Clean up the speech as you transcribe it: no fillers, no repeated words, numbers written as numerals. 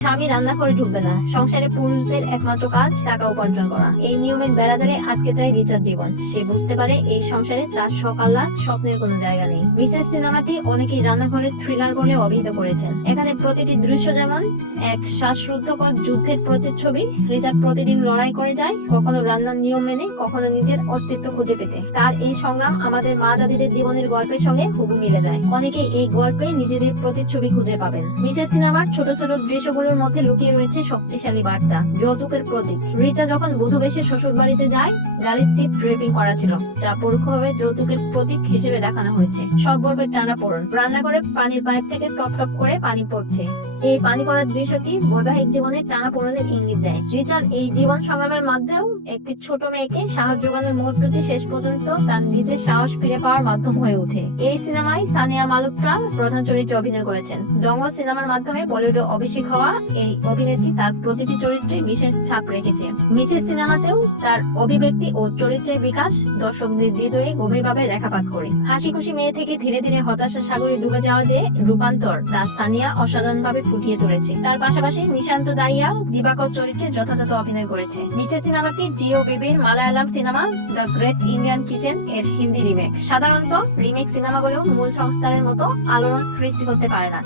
স্বামী রান্না করে ঢুকবে না, সংসারে পুরুষদের একমাত্র কাজ টাকা উপার্জন করা। এই নিয়মের বেড়াজালে আটকে যায় রিচার জীবন। সে বুঝতে পারে এই সংসারে তার সকাল্লা স্বপ্নের কোনো জায়গা নেই। বিশেষ সিনেমাটি অনেকেই রান্নাঘরের থ্রিলার বলে অভিহিত করেছেন। এখানে প্রতিটি দৃশ্য যেমন এক শ্বাসরুদ্ধকর যুদ্ধের প্রতিচ্ছবি। রিচার্ড প্রতিদিন লড়াই করে যায়, কখনো রান্নার নিয়ম মেনে, কখনো নিজের অস্তিত্ব খুঁজে পেতে। তার এই সংগ্রাম আমাদের মা দাদিদের জীবনের গল্পের সঙ্গে হুবহু মিলে যায়। অনেকেই এই গল্পে নিজেদের প্রতিচ্ছবি খুঁজে পাবেন। বিশেষ সিনেমার ছোট ছোট দৃশ্যগুলোর মধ্যে লুকিয়ে রয়েছে শক্তিশালী বার্তা, যৌতুকের প্রতীক। রিচা যখন বধূ বেশে শ্বশুর বাড়িতে যায়, গাড়ির সিট ড্রেপিং করা ছিল, যা পরোক্ষভাবে যৌতুকের প্রতীক হিসেবে দেখানো হয়েছে। সম্পর্কের টানাপোড়েন, রান্নাঘরে পানির পাইপ থেকে টপ টপ করে পানি পড়ছে। এই পানি পড়ার দৃশ্যটি বৈবাহিক জীবনের টানাপোড়েনের ইঙ্গিত দেয়। রিচার এই জীবন সংগ্রামের মাধ্যমেও একটি ছোট মেয়েকে সাহস যোগানোর মুহূর্তটি শেষ পর্যন্ত তার নিজের সাহস ফিরে পাওয়ার মাধ্যম হয়ে ওঠে। এই সিনেমায় সানিয়া মালহোত্রা প্রধান চরিত্রে অভিনয় করেছেন। দঙ্গল সিনেমার মাধ্যমে বলিউডে অভিষেক হওয়া এই অভিনেত্রী তার প্রতিটি চরিত্রে বিশেষ ছাপ রেখেছে। মিসেস সিনেমাতেও তার অভিব্যক্তি ও চরিত্রের বিকাশ দর্শকদের হৃদয়ে গভীরভাবে রেখাপাত করে। হাসি খুশি মেয়ে থেকে ধীরে ধীরে হতাশা সাগরে ডুবে যাওয়া যে রূপান্তর, তা সানিয়া অসাধারণভাবে ফুটিয়ে তুলেছে। তার পাশাপাশি নিশান্ত দাইয়া দিবাকর চরিত্রে যথাযথ অভিনয় করেছে। মিসেস সিনেমাটি জিও বিবির Malayalam cinema the great Indian kitchen এর হিন্দি রিমেক। সাধারণত রিমেক সিনেমাগুলো মূল সংস্কারের মতো আলোড়ন সৃষ্টি করতে পারে না,